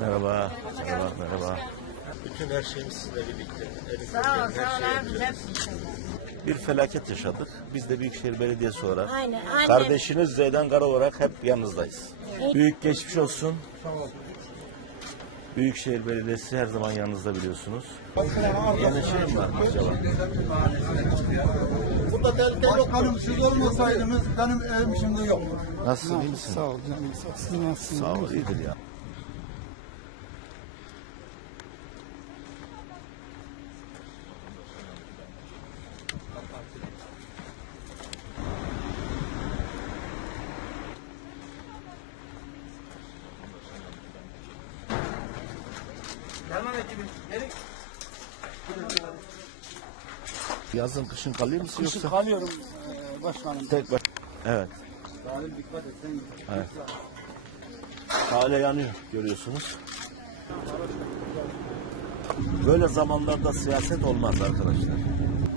Merhaba. Merhaba. Merhaba. Bütün her şeyimiz sizinle birlikte. Sağ ol, sağ ol abi. Hepsi Bir felaket yaşadık. Biz de Büyükşehir Belediyesi olarak Aynen, aynen. kardeşiniz Zeydan Kara olarak hep yanınızdayız. Büyük geçmiş olsun. Büyükşehir Belediyesi her zaman yanınızda biliyorsunuz. Mi var acaba? Başkanım siz olmasaydınız benim evim şimdi yok. Nasılsın iyi misin? Sağ ol canım. Sağ ol. Siz nasılsınız? Sağ ol iyidir ya. Yazın kışın kalıyor musun Kışın yoksa? kalıyorum e, başkanım. Tek bak. Evet. Zalim dikkat et sen. Evet. Hala yanıyor görüyorsunuz. Böyle zamanlarda siyaset olmaz arkadaşlar.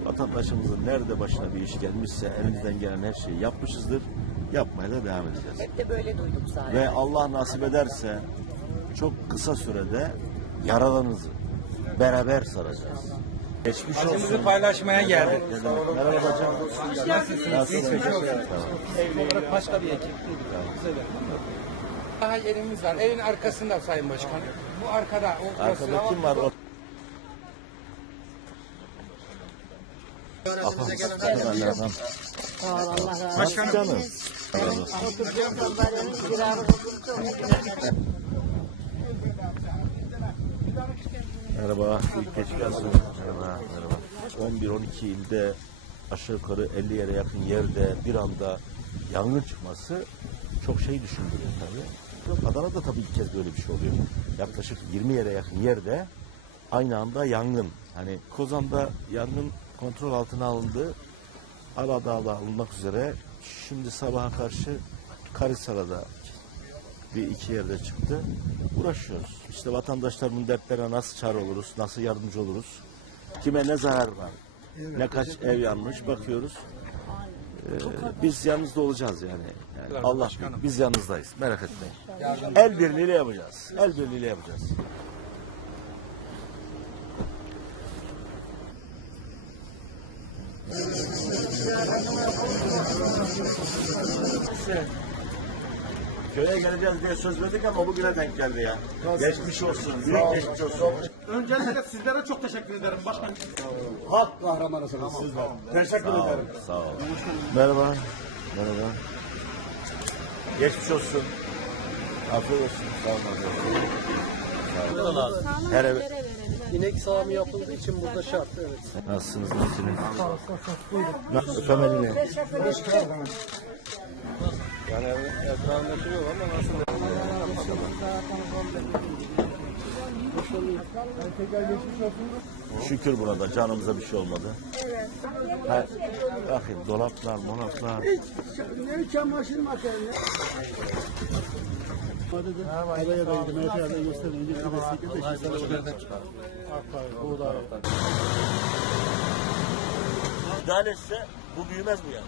Vatandaşımızın nerede başına bir iş gelmişse elimizden gelen her şeyi yapmışızdır. Yapmaya da devam edeceğiz. Hep de böyle duyduk zaten. Ve Allah nasip ederse çok kısa sürede yaralarınızı beraber saracağız. Geçmiş olsun. paylaşmaya geldik. Merhaba hocam. Nasılsınız? Tamam. olarak başka bir ekip. Daha yerimiz var. Evin arkasında Sayın Başkanım. Bu arkada. O Arkada kim var? O... Başkanım. Olsun. Başkanım. Canım. Razı olsun. Oturacağım, kiramızı Merhaba, ilk geçmiş olsun. Merhaba, merhaba. 11-12 ilde aşağı yukarı 50 yere yakın yerde bir anda yangın çıkması çok şey düşündürüyor tabii. Adana'da tabii ilk kez böyle bir şey oluyor. Yaklaşık 20 yere yakın yerde aynı anda yangın. Hani Kozan'da yangın kontrol altına alındı. Aladağ'da alınmak üzere. Şimdi sabaha karşı Karisala'da bir iki yerde çıktı. Uğraşıyoruz. İşte vatandaşlarımın dertlerine nasıl çare oluruz, nasıl yardımcı oluruz, kime ne zarar var, ne kaç ev yanmış bakıyoruz. Ee, biz yanınızda olacağız yani. yani Allah büyük, biz yanınızdayız. Merak etmeyin. El birliğiyle yapacağız. El birliğiyle yapacağız. Köye geleceğiz diye söz verdik ama bugüne denk geldi ya. Geçmiş olsun. Büyük geçmiş olsun. Öncelikle sizlere çok teşekkür ederim başkanım. Halk Kahramanısınız sizler. Teşekkür Sağ ederim. sağ ol. Merhaba. Merhaba. Geçmiş olsun. Afiyet olsun. Sağ olun. Sağ olun. Her ev... İnek sağımı yapıldığı için burada şart. Evet. Nasılsınız? İyisiniz? Nasıl? Öpem elini. Yani etrafındaki yok ama nasıl? Şükür burada canımıza bir şey olmadı. Evet. bakayım dolaplar, monaplar. Ne çamaşır makinesi? Adaya da gidip de. Buğday. Müdahale etse bu büyümez bu yani.